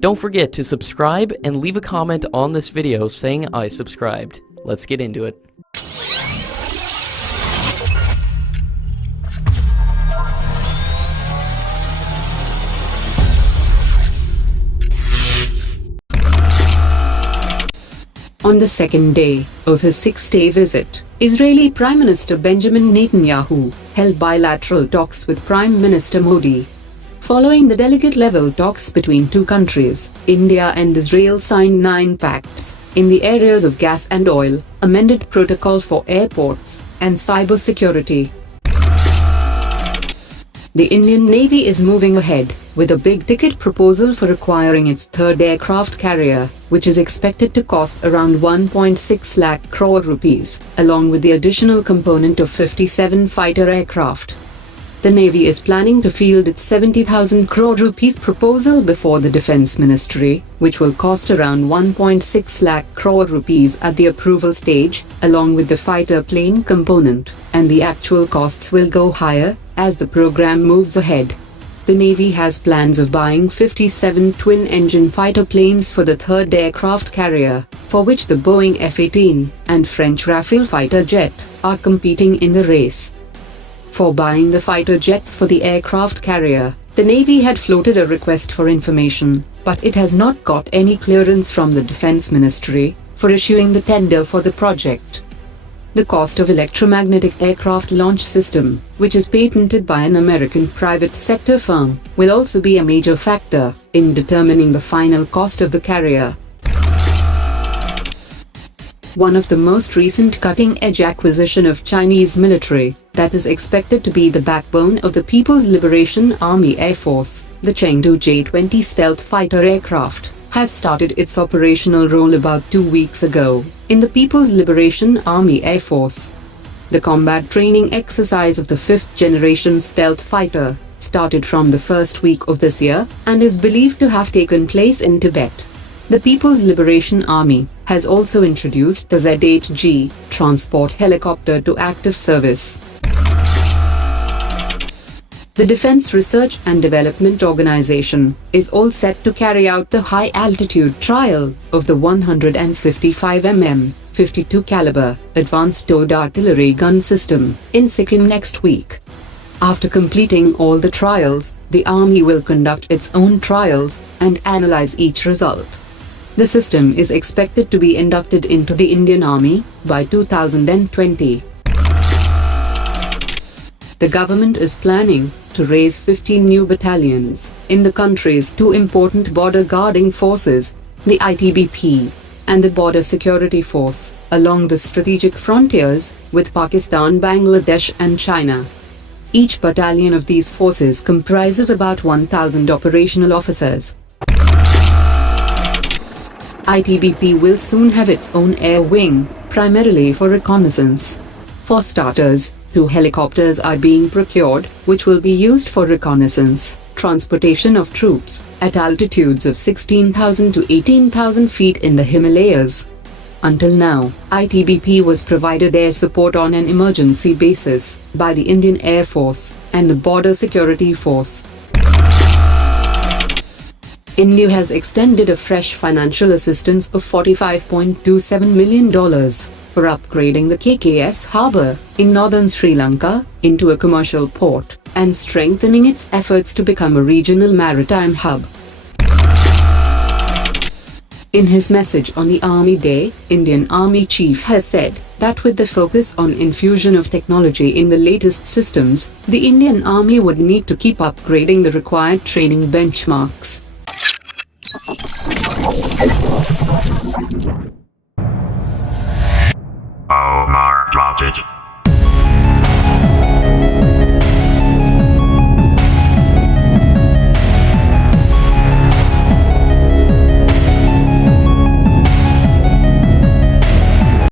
Don't forget to subscribe and leave a comment on this video saying I subscribed. Let's get into it. On the second day of his 6-day visit, Israeli Prime Minister Benjamin Netanyahu held bilateral talks with Prime Minister Modi. Following the delegate-level talks between two countries, India and Israel signed 9 pacts in the areas of gas and oil, amended protocol for airports, and cybersecurity. The Indian Navy is moving ahead with a big-ticket proposal for acquiring its third aircraft carrier, which is expected to cost around 1.6 lakh crore rupees, along with the additional component of 57 fighter aircraft. The Navy is planning to field its 70,000 crore rupees proposal before the Defence Ministry, which will cost around 1.6 lakh crore rupees at the approval stage, along with the fighter plane component, and the actual costs will go higher as the program moves ahead. The Navy has plans of buying 57 twin-engine fighter planes for the third aircraft carrier, for which the Boeing F-18 and French Rafale fighter jet are competing in the race. For buying the fighter jets for the aircraft carrier, the Navy had floated a request for information, but it has not got any clearance from the Defence Ministry for issuing the tender for the project. The cost of electromagnetic aircraft launch system, which is patented by an American private sector firm, will also be a major factor in determining the final cost of the carrier. One of the most recent cutting-edge acquisition of Chinese military that is expected to be the backbone of the People's Liberation Army Air Force, the Chengdu J-20 stealth fighter aircraft, has started its operational role about 2 weeks ago in the People's Liberation Army Air Force. The combat training exercise of the 5th-generation stealth fighter started from the first week of this year and is believed to have taken place in Tibet. The People's Liberation Army has also introduced the Z-8G transport helicopter to active service. The Defense Research and Development Organization is all set to carry out the high-altitude trial of the 155 mm 52 caliber advanced towed artillery gun system in Sikkim next week. After completing all the trials, the Army will conduct its own trials and analyze each result. The system is expected to be inducted into the Indian Army by 2020. The government is planning to raise 15 new battalions in the country's 2 important border guarding forces, the ITBP and the Border Security Force, along the strategic frontiers with Pakistan, Bangladesh and China. Each battalion of these forces comprises about 1,000 operational officers. ITBP will soon have its own air wing, primarily for reconnaissance. For starters, 2 helicopters are being procured, which will be used for reconnaissance, transportation of troops, at altitudes of 16,000 to 18,000 feet in the Himalayas. Until now, ITBP was provided air support on an emergency basis by the Indian Air Force and the Border Security Force. India has extended a fresh financial assistance of $45.27 million for upgrading the KKS Harbour in northern Sri Lanka into a commercial port and strengthening its efforts to become a regional maritime hub. In his message on the Army Day, Indian Army Chief has said that with the focus on infusion of technology in the latest systems, the Indian Army would need to keep upgrading the required training benchmarks.